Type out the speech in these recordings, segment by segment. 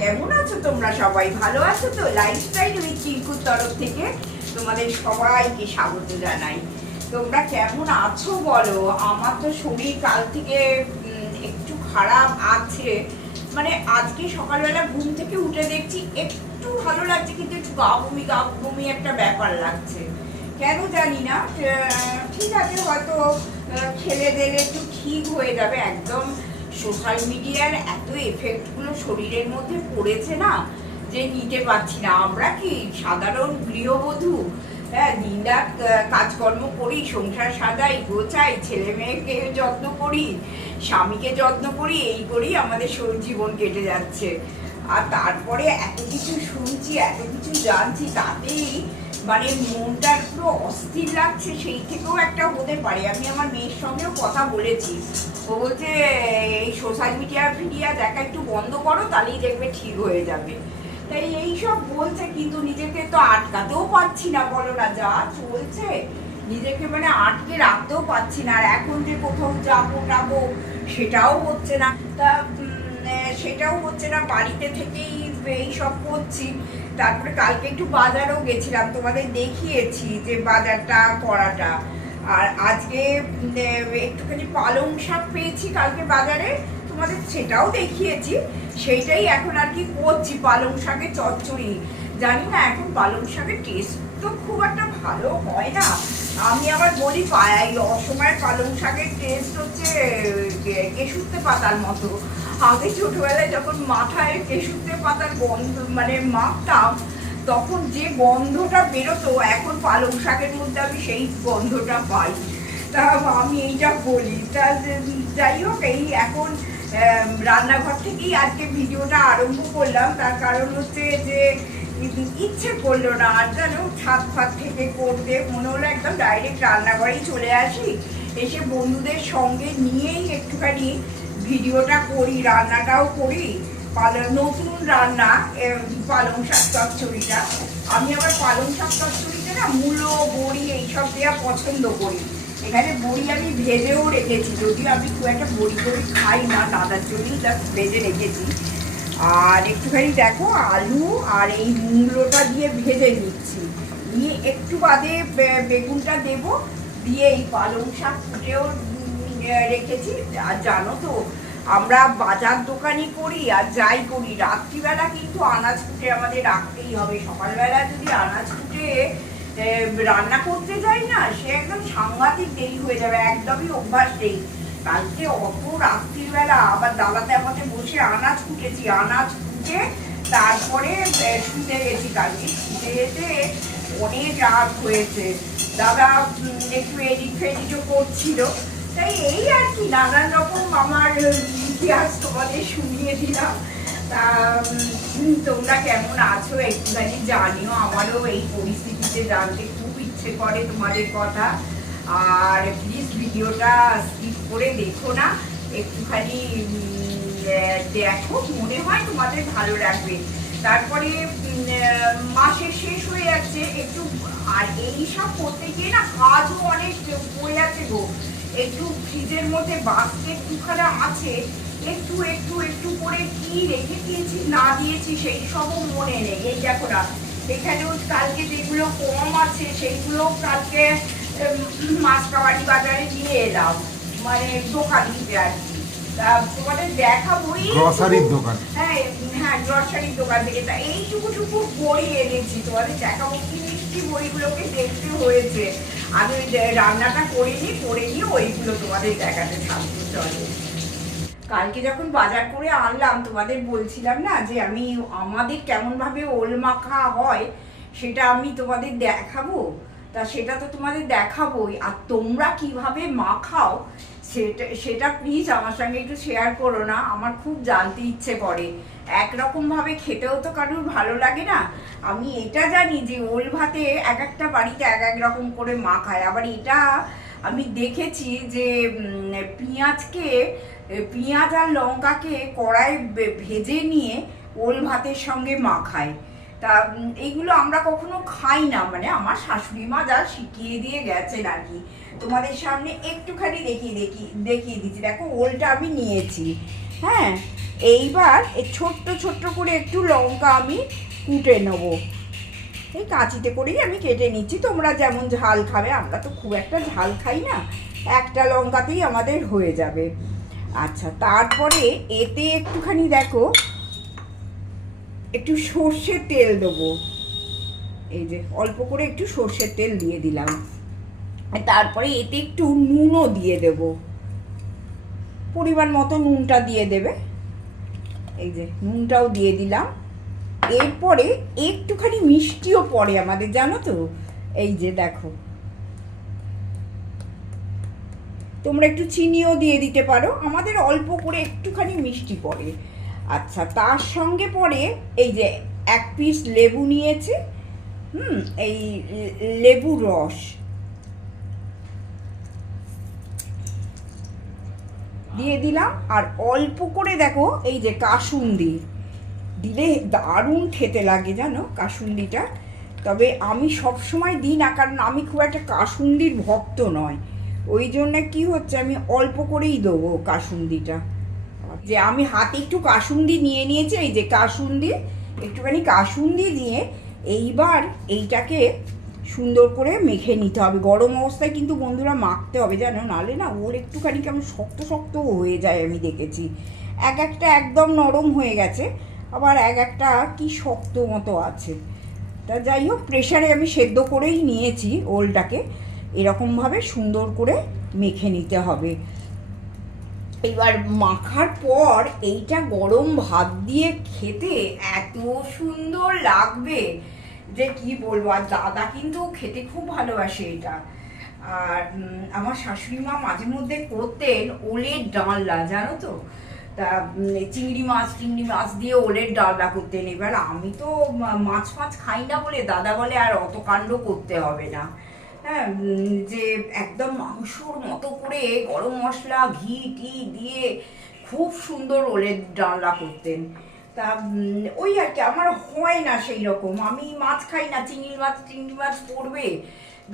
কেমন আছো তোমরা? সবাই ভালো আছো তো? লাইফস্টাইল উইথ চিঙ্কুর তরফ থেকে তোমাদের সবাইকে স্বাগত জানাই। তোমরা কেমন আছো বলো? আমার তো শরীর কাল থেকে একটু খারাপ আছে। মানে আজকে সকালবেলা ঘুম থেকে উঠে দেখছি একটু ভালো লাগছে, কিন্তু একটু গা বমি গা বমি একটা ব্যাপার লাগছে। কেন জানি না ঠিক আছে হয়তো খেলে দিলে একটু ঠিক হয়ে যাবে, একদম সোশ্যাল মিডিয়ার এত এফেক্টগুলো শরীরের মধ্যে পড়েছে না যে নিতে পারছি না। আমরা কি সাধারণ গৃহবধূ? হ্যাঁ দিন রাত কাজকর্ম করি, সংসার সাজাই, গোছাই, ছেলে মেয়েকে যত্ন করি, স্বামীকে যত্ন করি, এই করেই আমাদের জীবন কেটে যাচ্ছে। আর তারপরে এত কিছু শুনছি, এত কিছু জানছি, তাতেই মানে মনটা একটু অস্থির লাগছে, সেই থেকেও একটা হতে পারে। আমি আমার মেয়ের সঙ্গেও কথা বলেছি। ও বলছে, এই সোশ্যাল মিডিয়া ফিডিয়া দেখা একটু বন্ধ করো, তাহলেই দেখবে ঠিক হয়ে যাবে। তাই এই সব বলছে, কিন্তু নিজেকে তো আটকাতেও পারছি না, বলো না, যা চলছে। নিজেকে মানে আটকে রাখতেও পারছি না, আর এখন যে কোথাও যাব, টাবো, সেটাও হচ্ছে না। তা সেটাও হচ্ছে না, বাড়িতে থেকেই এই সব করছি। তারপরে কালকে একটু বাজারও গেছিলাম, তোমাদের দেখিয়েছি যে বাজারটা করাটা। আর আজকে একটুখানি পালং শাক পেয়েছি কালকে বাজারে, তোমাদের সেটাও দেখিয়েছি। সেইটাই এখন আর কি করছি, পালং শাকের চচ্চড়ি। জানি না, এখন পালং শাকের টেস্ট তো খুব একটা ভালো হয় না। আমি আবার বলি, পা- এই অসময়ের পালং শাকের টেস্ট হচ্ছে কে- কেশুরতে পাতার মতো। আগে ছোটবেলায় যখন মাথায় কেশুরতে পাতার গন্ধ মানে মাখতাম তখন যে গন্ধটা বেরোতো, এখন পালং শাকের মধ্যে আমি সেই গন্ধটা পাই। তা আমি এইটা বলি। তা যাই হোক, এই এখন রান্নাঘর থেকেই আজকে ভিডিওটা আরম্ভ করলাম। তার কারণ হচ্ছে যে, ইচ্ছে করল না। আর জানো ছাদ ফাদ থেকে করতে। মনে হলো একদম ডাইরেক্ট রান্নাঘরেই চলে আসি। এসে বন্ধুদের সঙ্গে নিয়েই একটুখানি ভিডিওটা করি, রান্নাটাও করি, পালং, নতুন রান্না পালং শাক চচ্চড়িটা। আমি আবার পালং শাক চচ্চড়িতে না মূলো, বড়ি এইসব দেওয়া পছন্দ করি। এখানে বড়ি আমি ভেজেও রেখেছি। যদিও আমি খুব একটা বড়ি করে খাই না, দাদার জন্যই জাস্ট ভেজে রেখেছি। আর একটুখানি দেখো, আলু আর এই মূলোটা দিয়ে ভেজে নিচ্ছি। নিয়ে একটু বাদে বেগুনটা দেব, দিয়ে এই পালং শাক ফুটেও রেখেছি। আর জানো তো, আমরা বাজার দোকানই করি আর যাই করি। রাত্রিবেলা কিন্তু আনাজ কুটে আমাদের রাখতেই হবে। সকালবেলা যদি আনাজ কুটে রান্না করতে যাই না, সে একদম সাংঘাতিক দেরি হয়ে যাবে। একদমই অভ্যাস নেই। কালকে অত রাত্রিবেলা আবার দাদাতে আমাদের বসে আনাজ কুটেছি। আনাজ কুটে তারপরে শুতে গেছি কালকে। শুতে যেতে অনেক রাত হয়েছে। দাদা একটু এডিট ফেডিটও করছিল। তাই এই আর কি, নানান রকম আমার ইতিহাস তোমাদের শুনিয়ে দিলাম। তা তোমরা কেমন আছো একটুখানি জানিও আমারও এই পরিস্থিতিতে জানতে খুব ইচ্ছে করে তোমাদের কথা। আর প্লিজ ভিডিওটা স্কিপ করে দেখো না, একটুখানি দেখো, মনে হয় তোমাদের ভালো লাগবে। তারপরে মাসের শেষ হয়ে যাচ্ছে, একটু, আর এই সব করতে গিয়ে না, কাজও অনেক পড়ে যাচ্ছে গো। একটু ফ্রিজের মধ্যে বাঁচতে একটুখানা আছে একটু একটু একটু করে কি রেখে দিয়েছি না দিয়েছি সেই সবও মনে নেই। এই দেখো না এখানেও কালকে যেগুলো কম আছে সেইগুলো কালকে উম, মাছকাবাড়ি বাজারে নিয়ে এলাম। মানে দোকান দিতে আর কি। তোমাদের দেখাবোই গ্রসারির দোকান। হ্যাঁ হ্যাঁ গ্রসারির দোকান থেকে। তা এইটুকু টুকু বড়ি এনেছি। তোমাদের দেখাবো কি মিষ্টি বড়িগুলোকে দেখতে হয়েছে? আমি রান্নাটা করে নিই করে নিয়ে ওইগুলো তোমাদের দেখাতে থাকব, চলো। কালকে যখন বাজার করে আনলাম, তোমাদের বলছিলাম না যে আমি আমাদের কেমনভাবে ওল মাখা হয়, সেটা আমি তোমাদের দেখাবো? তা সেটা তো তোমাদের দেখাবোই। আর তোমরা কীভাবে মাখাও, সেটা সেটা প্লিজ আমার সঙ্গে একটু শেয়ার করো না, আমার খুব জানতে ইচ্ছে করে। একরকম ভাবে খেতেও তো কারোর ভালো লাগে না। আমি এটা জানি যে ওল ভাতে এক একটা বাড়িতে এক এক রকম করে মাখায় আবার এটা আমি দেখেছি যে পেঁয়াজকে পেঁয়াজ আর লঙ্কাকে কড়াই ভেজে নিয়ে ওল ভাতের সঙ্গে মাখায় তা এইগুলো আমরা কখনো খাই না। মানে আমার শাশুড়ি মা যা শিখিয়ে দিয়ে গেছেন আর কি। তোমাদের সামনে একটুখানি দেখিয়ে দেখি, দেখিয়ে দিচ্ছি। দেখো, ওলটা আমি নিয়েছি। হ্যাঁ এইবার এই ছোট্ট ছোট্ট করে একটু লঙ্কা আমি কুটে নেব। এই কাঁচিতে করেই আমি কেটে নিচ্ছি। তোমরা যেমন ঝাল খাবে, আমরা তো খুব একটা ঝাল খাই না। একটা লঙ্কাতেই আমাদের হয়ে যাবে। আচ্ছা তারপরে এতে একটুখানি দেখো, একটু সর্ষের তেল দেবো। এই যে, অল্প করে একটু সর্ষের তেল দিয়ে দিলাম। তারপরে এতে একটু নুনও দিয়ে দেব। পরিমাণ মতো নুনটা দিয়ে দেবে। এই যে নুনটাও দিয়ে দিলাম। এরপরে একটুখানি মিষ্টিও পড়ে আমাদের, জানো তো? এই যে দেখো। তোমরা একটু চিনিও দিয়ে দিতে পারো। আমাদের অল্প করে একটুখানি মিষ্টি পড়ে। আচ্ছা তার সঙ্গে পরে এই যে এক পিস লেবু নিয়েছে। হুম, এই লেবু রস। দিয়ে দিলাম, আর অল্প করে দেখো এই যে কাসুন্দি। দিলে দারুণ খেতে লাগে জানো কাসুন্দিটা। তবে আমি সব সময় দিই না, কারণ আমি খুব একটা কাসুন্দির ভক্ত নয়। ওই জন্য কি হচ্ছে, আমি অল্প করেই দেবো কাসুন্দিটা। যে আমি হাতে একটু কাসুন্দি নিয়ে নিয়েছি, এই যে কাসুন্দি, একটুখানি কাসুন্দি দিয়ে এইবার এইটাকে সুন্দর করে মেখে নিতে হবে। গরম অবস্থায় কিন্তু বন্ধুরা মাখতে হবে, জানো? নালে না ওর একটুখানি কেমন শক্ত শক্ত হয়ে যায়, আমি দেখেছি। এক একটা একদম নরম হয়ে গেছে, আবার এক একটা কি শক্ত মতো আছে। তা যাই হোক প্রেশারে আমি সেদ্ধ করেই নিয়েছি ওলটাকে। এরকমভাবে সুন্দর করে মেখে নিতে হবে। এবার মাখার পর এইটা গরম ভাত দিয়ে খেতে এত সুন্দর লাগবে। যে কি বলব, আর দাদা কিন্তু খেতে খুব ভালোবাসে এটা। আর আমার শাশুড়ি মা মাঝে মধ্যে করতেন ওলের ডালনা জানো তো? তা চিংড়ি মাছ চিংড়ি মাছ দিয়ে ওলের ডালনা করতেন। এবার আমি তো মাছ ফাছ খাই না বলে দাদা বলে আর অত কাণ্ড করতে হবে না। হ্যাঁ যে একদম মাংসর মতো করে গরম মশলা, ঘি, টি দিয়ে খুব সুন্দর ওলের ডালনা করতেন। তা ওই আর কি, আমার হয় না সেই রকম আমি মাছ খাই না, চিংড়ি মাছ চিংড়ি মাছ পড়বে।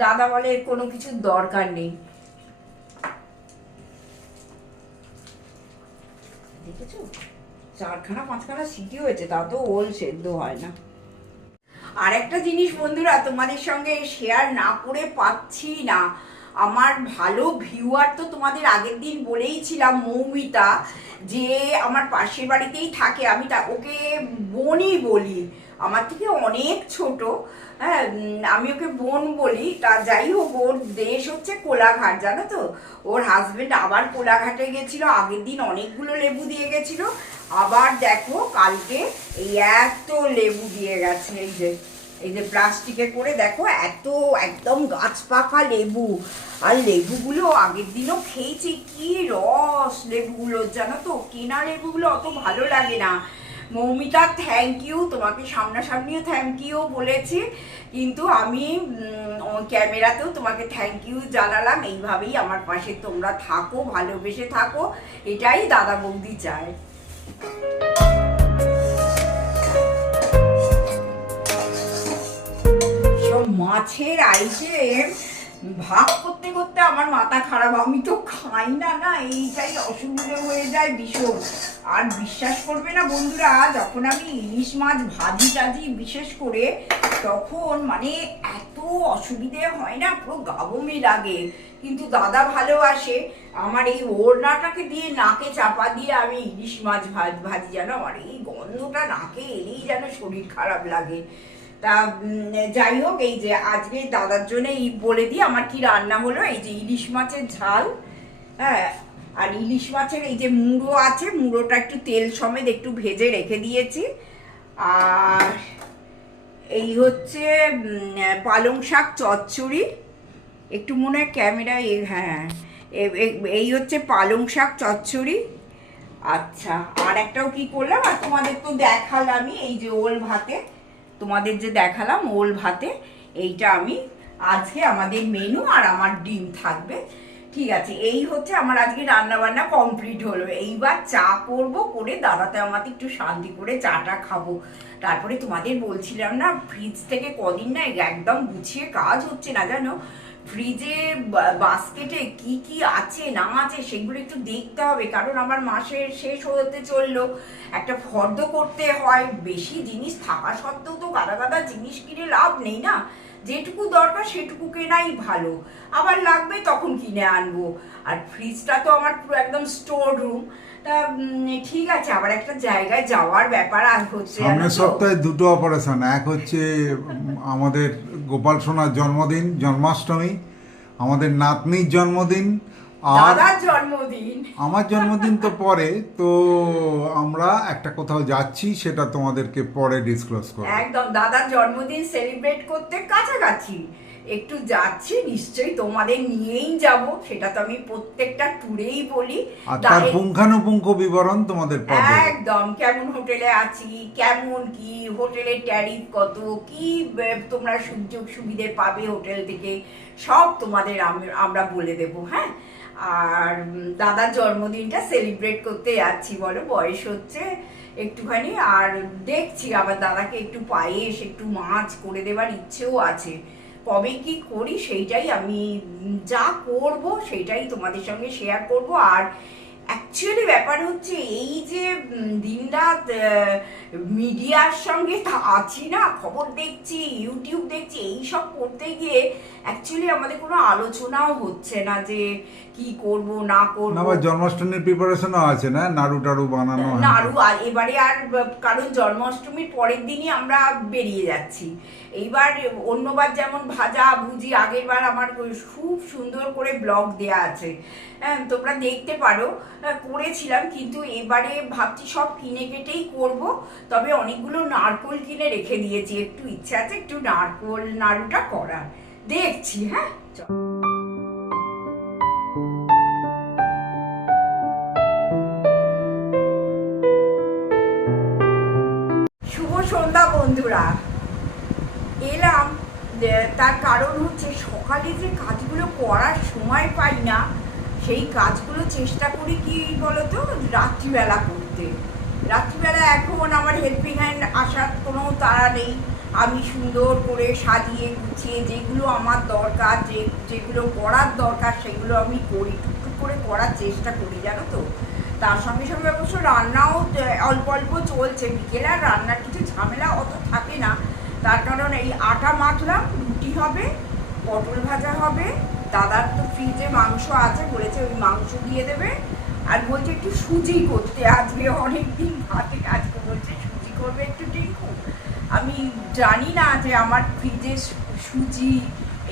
দাদা বলে কোনো কিছুর দরকার নেই। দেখেছ? চারখানা, পাঁচখানা সিটি হয়েছে তাও তো ওল সেদ্ধ হয় না। আর একটা জিনিস বন্ধুরা, তোমাদের সঙ্গে শেয়ার না করে পাচ্ছি না। আমার ভালো ভিউয়ার তো তোমাদের আগের দিন বলেইছিলাম মৌমিতা, যে আমার পাশের বাড়িতেই থাকে। আমি তা, ওকে বোনই বলি। আমার থেকে অনেক ছোট। হ্যাঁ আমি ওকে বোন বলি। তা যাই হোক, ওর দেশ হচ্ছে কোলাঘাট, জানো তো? ওর হাজবেন্ড আবার কোলাঘাটে গেছিল। আগের দিন অনেকগুলো লেবু দিয়ে গেছিল। আবার দেখো, কালকে এই এত লেবু দিয়ে গেছে এই যে। এই যে প্লাস্টিকে করে দেখো, এত একদম গাছ পাকা লেবু। আর লেবুগুলো আগের দিনও খেয়েছি, কি রস লেবুগুলো, জানো তো? কেনা লেবুগুলো অত ভালো লাগে না। মৌমিতা থ্যাংক ইউ তোমাকে সামনাসামনিও থ্যাংক ইউ বলেছি। কিন্তু আমি ক্যামেরাতেও তোমাকে থ্যাংক ইউ জানালাম, এইভাবেই আমার পাশে তোমরা থাকো, ভালোবেসে থাকো, এটাই দাদা বৌদি চায়। মাছের আইটেম। ভাগ করতে করতে আমার মাথা খারাপ, আমি তো খাই না না, এইটাই অসুবিধে হয়ে যায় ভীষণ। আর বিশ্বাস করবে না বন্ধুরা, যখন আমি ইলিশ মাছ ভাজি টাজি বিশেষ করে, তখন মানে এত অসুবিধে হয় না, পুরো গাবমি লাগে। কিন্তু দাদা ভালোবাসে আমার এই ওড়নাটাকে দিয়ে নাকে চাপা দিয়ে আমি ইলিশ মাছ ভাজ, ভাজি জানো আমার এই গন্ধটা নাকে এলেই যেন শরীর খারাপ লাগে। তা যাই হোক, এই যে আজকে দাদার জন্য এই বলে দিই, আমার কি রান্না হলো? এই যে ইলিশ মাছের ঝাল হ্যাঁ? আর ইলিশ মাছের এই যে মুড়ো আছে, মুড়োটা একটু তেল সমেত একটু ভেজে রেখে দিয়েছি। আর এই হচ্ছে পালং শাক চচ্চড়ি। একটু মনে হয় ক্যামেরায় এ- হ্যাঁ এই হচ্ছে পালং শাক চচ্চড়ি। আচ্ছা আর একটাও কি করলাম? আর তোমাদের তো দেখালামই এই যে ওল ভাতে। তোমাদের যে দেখালাম ওল ভাতে, এইটা আমি আজকে আমাদের মেনু আর আমার ডিম থাকবে। ঠিক আছে, এই হচ্ছে আমার আজকে রান্না বান্না কমপ্লিট হলো। এইবার চা করব করে দাদাতে আমাকে একটু শান্তি করে চাটা খাব। তারপরে তোমাদের বলছিলাম না ফ্রিজ থেকে কদিন না একদম গুছিয়ে কাজ হচ্ছে না, জানো? ফ্রিজে বাস্কেটে কি কি আছে, না আছে, সেগুলো একটু দেখতে হবে। কারণ আমার মাসের শেষ হতে চলল। একটা ফর্দ করতে হয়। বেশি জিনিস থাকা সত্ত্বেও তো গাদা গাদা জিনিস কিনে লাভ নেই না? যেটুকু দরকার সেটুকু কেনাই ভালো। আবার লাগবে তখন কিনে আনব। আর ফ্রিজটা তো আমার পুরো একদম স্টোর রুম তা ঠিক আছে আবার একটা জায়গায় যাওয়ার ব্যাপার আর হচ্ছে সামনে সামনের সপ্তাহে দুটো অপারেশন এক হচ্ছে আমাদের গোপাল সোনার জন্মদিন জন্মাষ্টমী আমাদের নাতনির জন্মদিন দাদার জন্মদিন। আমার জন্মদিন তো পরে তো আমরা একটা কোথাও যাচ্ছি সেটা তোমাদেরকে পরে ডিসক্লোজ করব। একদম দাদার জন্মদিন সেলিব্রেট করতে কাছাকাছি। একটু যাচ্ছি নিশ্চয়ই তোমাদের নিয়েই যাব সেটা তো আমি প্রত্যেকটা ট্যুরেই বলি। আর তার পুঙ্খানুপুঙ্খ বিবরণ তোমাদের পাবে। একদম কেমন হোটেলে আছি কেমন কি হোটেলের ট্যারিফ কত কি তোমরা সুযোগ সুবিধে পাবে হোটেল থেকে সব তোমাদের আমরা বলে দেব হ্যাঁ? আর দাদার জন্মদিনটা সেলিব্রেট করতে যাচ্ছি, বলো, বয়স হচ্ছে একটুখানি, আর দেখছি আবার দাদাকে একটু পায়েস, একটু মাছ করে দেবার ইচ্ছেও আছে। কবে কি করি সেইটাই আমি যা করব সেইটাই তোমাদের সঙ্গে শেয়ার করব। আর অ্যাকচুয়ালি ব্যাপার হচ্ছে এই যে দিনরাত মিডিয়ার সঙ্গে আছি না, খবর দেখছি ইউটিউব দেখছি এই সব করতে গিয়ে অ্যাকচুয়ালি আমাদের কোনো আলোচনাও হচ্ছে না যে কি করব না করব? আবার জন্মাষ্টমীর প্রিপারেশনও আছে না? নাড়ু টাড়ু বানানো। নাড়ু আর এবারে আর কারণ জন্মাষ্টমীর পরের দিনই আমরা বেরিয়ে যাচ্ছি। এইবার অন্যবার যেমন ভাজা ভুজি আমার খুব সুন্দর করে ব্লগ দেয়া আছে। হ্যাঁ তোমরা দেখতে পারো। হ্যাঁ, করেছিলাম কিন্তু এবারে ভাবছি সব কিনে কেটেই করব। তবে অনেকগুলো নারকোল কিনে রেখে দিয়েছি। একটু ইচ্ছা আছে একটু নারকোল নাড়ুটা করার। দেখছি হ্যাঁ? চল। বন্ধুরা, এলাম তার কারণ হচ্ছে সকালে যে কাজগুলো করার সময় পাই না, সেই কাজগুলো চেষ্টা করি কি বলতো? রাত্রিবেলা করতে। রাত্রিবেলা এখন আমার হেল্পিং হ্যান্ড আসার কোনো তাড়া নেই। আমি সুন্দর করে সাজিয়ে গুছিয়ে যেগুলো আমার দরকার, যে, যেগুলো করার দরকার, সেগুলো আমি করি। টুকটুক করে করার চেষ্টা করি, জানো তো? তার সঙ্গে সঙ্গে অবশ্য রান্নাও অল্প অল্প চলছে। বিকেলে আর রান্নার কিছু ঝামেলা অত থাকে না। তার কারণ এই আটা মাখলাম রুটি হবে, পটল ভাজা হবে। দাদার তো ফ্রিজে মাংস আছে, বলেছে ওই মাংস দিয়ে দেবে। আর বলছে একটু সুজি করতে আজকে, অনেকদিন ভাতে আজকে বলছে, সুজি করবে একটু টিঙ্কু আমি জানি না যে আমার ফ্রিজে সুজি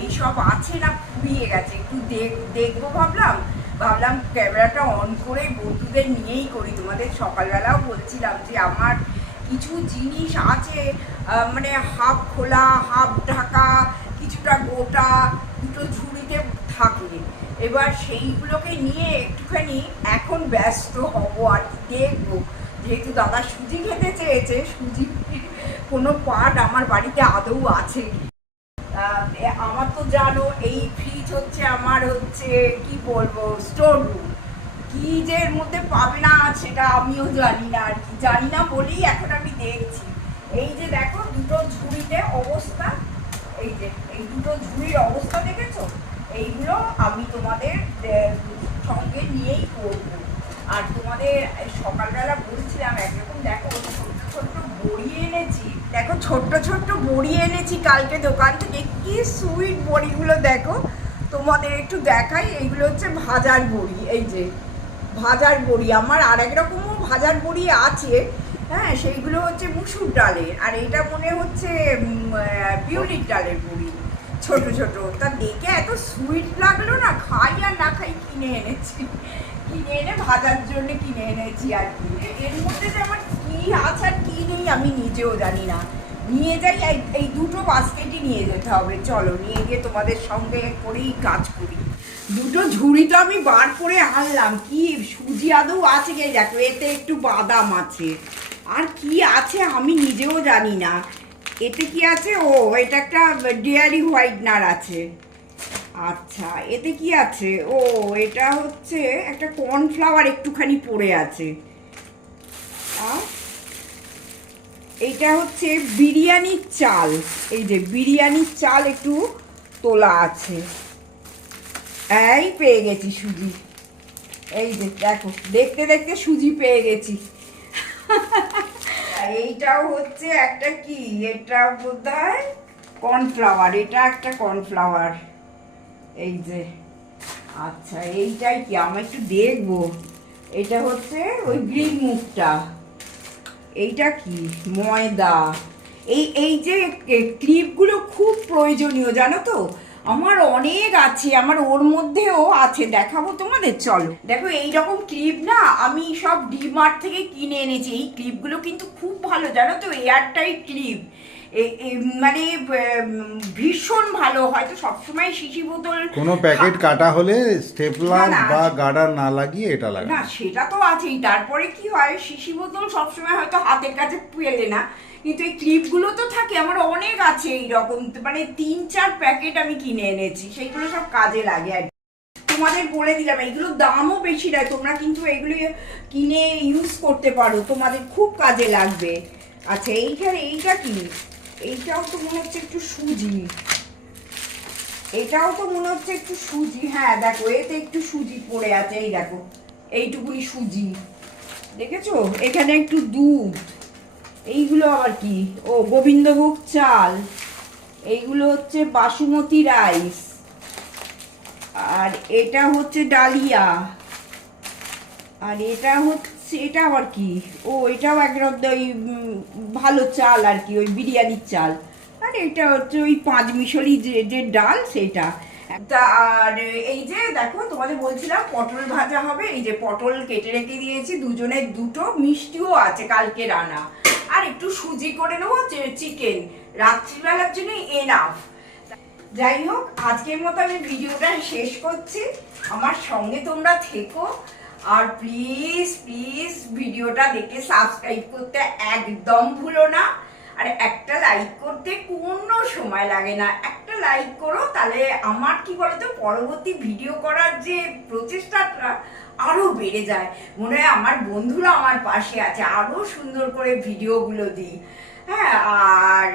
এইসব আছে না ফুরিয়ে গেছে। একটু দেখ, দেখব ভাবলাম। ভাবলাম ক্যামেরাটা অন করে বন্ধুদের নিয়েই করি। তোমাদের সকালবেলাও বলছিলাম যে আমার কিছু জিনিস আছে মানে হাফ খোলা, হাফ ঢাকা, কিছুটা গোটা, দুটো ঝুড়িতে থাকে। এবার সেইগুলোকে নিয়ে একটুখানি এখন ব্যস্ত হব আর কি দেখব। যেহেতু দাদা সুজি খেতে চেয়েছে সুজি কোনো পার্ট আমার বাড়িতে আদৌ আছে। আমার তো জানো এই ফ্রিজ হচ্ছে, আমার হচ্ছে, কি বলব স্টোর রুম কি যে এর মধ্যে পাবে না সেটা আমিও জানি না আর কি। জানি না বলেই এখন আমি দেখছি। এই যে দেখো, দুটো ঝুড়িতে অবস্থা। এই যে, এই দুটো ঝুড়ির অবস্থা দেখেছ? এইগুলো আমি তোমাদের সঙ্গে নিয়েই করব। আর তোমাদের সকালবেলা বলছিলাম, একরকম দেখো, ছোট্ট ছোট্ট বড়ি এনেছি। দেখো, ছোট্ট ছোট্ট বড়ি এনেছি কালকে দোকান থেকে। কি সুইট বড়িগুলো দেখো। তোমাদের একটু দেখাই, এইগুলো হচ্ছে ভাজার বড়ি, এই যে ভাজার বড়ি, আমার আর এক রকমও ভাজার বড়ি আছে হ্যাঁ সেইগুলো হচ্ছে মুসুর ডালের, আর এটা মনে হচ্ছে বিউলির ডালের বড়ি, ছোট ছোট, তা দেখে এত সুইট লাগল না, খাই আর না খাই কিনে এনেছি, কিনে এনে ভাজার জন্য কিনে এনেছি আর কি, এর মধ্যে যে আমার কী আছে আর কী নেই আমি নিজেও জানি না। নিয়ে যাই, এই- দুটো বাস্কেটই নিয়ে যেতে হবে। চলো, নিয়ে গিয়ে তোমাদের সঙ্গে করেই কাজ করি। দুটো ঝুড়ি তো আমি বার করে আনলাম। কি সুজি আদৌ আছে কে দেখো এতে একটু বাদাম আছে। আর কি আছে আমি নিজেও জানি না। এতে কি আছে? ও, এটা একটা ডেয়ারি হোয়াইটনার আছে। আচ্ছা এতে কি আছে? ও, এটা হচ্ছে একটা কর্নফ্লাওয়ার একটুখানি পড়ে আছে। আর এইটা হচ্ছে বিরিয়ানির চাল। এই যে বিরিয়ানির চাল একটু তোলা আছে। এই পেয়ে গেছি সুজি। এই যে দেখো, দেখতে দেখতে সুজি পেয়ে গেছি। এইটাও হচ্ছে একটা কি? এটা বোধ হয় কর্নফ্লাওয়ার। এটা একটা কর্নফ্লাওয়ার। এই যে আচ্ছা এইটাই কি? আমি একটু দেখব। এটা হচ্ছে ওই গ্রিন মুখটা। এইটা কি? ময়দা। এই এই যে ক্লিপগুলো খুব প্রয়োজনীয়, জানো তো? আমার অনেক আছে, আমার ওর মধ্যেও আছে। দেখাবো তোমাদের, চলো। দেখো এই রকম ক্লিপ না, আমি সব ডিমার্ট থেকে কিনে এনেছি। এই ক্লিপগুলো কিন্তু খুব ভালো, জানো তো? Airtight clip. মানে ভীষণ ভালো। হয়তো সবসময় শিশি বোতল কোনো প্যাকেট কাটা হলে স্টেপলার বা গার্ডার না লাগিয়ে এটা লাগে না সেটা তো আছেই। তারপরে কি হয় শিশি বোতল সবসময় হয়তো হাতের কাছে পেলে না। কিন্তু এই ক্লিপগুলো তো থাকে আমার অনেক আছে এইরকম। মানে তিন চার প্যাকেট আমি কিনে এনেছি সেইগুলো সব কাজে লাগে আর কি। তোমাদের বলে দিলাম এইগুলোর দামও বেশি নয় তোমরা কিন্তু এগুলো কিনে ইউজ করতে পারো। তোমাদের খুব কাজে লাগবে। আচ্ছা এইখানে এইটা কি এইটাও তো মনে হচ্ছে একটু সুজি। এটাও তো মনে হচ্ছে একটু সুজি। হ্যাঁ দেখো, এতে একটু সুজি পড়ে আছে, এই দেখো, এইটুকুনি সুজি। দেখেছ? এখানে একটু দুধ। এইগুলো আবার কি? ও, গোবিন্দভোগ চাল। এইগুলো হচ্ছে বাসুমতি রাইস। আর এটা হচ্ছে ডালিয়া। আর এটা হচ্ছে এটা আবার কি। ও, এটাও একরকম ওই ভালো চাল আর কি, ওই বিরিয়ানির চাল। আর এটা হচ্ছে ওই পাঁচ মিশরি যে যে ডাল, সেটা। আর এই যে দেখো, তোমাদের বলছিলাম পটল ভাজা হবে, এই যে পটল কেটে রেখে দিয়েছি দুজনের দুটো মিষ্টিও আছে কালকে রানা আর একটু সুজি করে নেব চিকেন। রাত্রিবেলার জন্য এনাফ যাই হোক, আজকের মতো আমি ভিডিওটা শেষ করছি। আমার সঙ্গে তোমরা থেকো। আর প্লিজ প্লিজ ভিডিওটা দেখে সাবস্ক্রাইব করতে একদম ভুলো না। আর একটা লাইক করতে কোনো সময় লাগে না। একটা লাইক করো, তাহলে আমার কি বলতো, পরবর্তী ভিডিও করার যে প্রচেষ্টাটা আরও বেড়ে যায়। মনে হয় আমার বন্ধুরা আমার পাশে আছে, আরও সুন্দর করে ভিডিওগুলো দিই। হ্যাঁ আর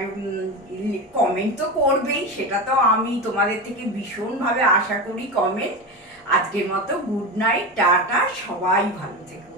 কমেন্ট তো করবেই, সেটা তো আমি তোমাদের থেকে ভীষণভাবে আশা করি কমেন্ট আজকের মতো গুড নাইট টাটা সবাই ভালো থেকো।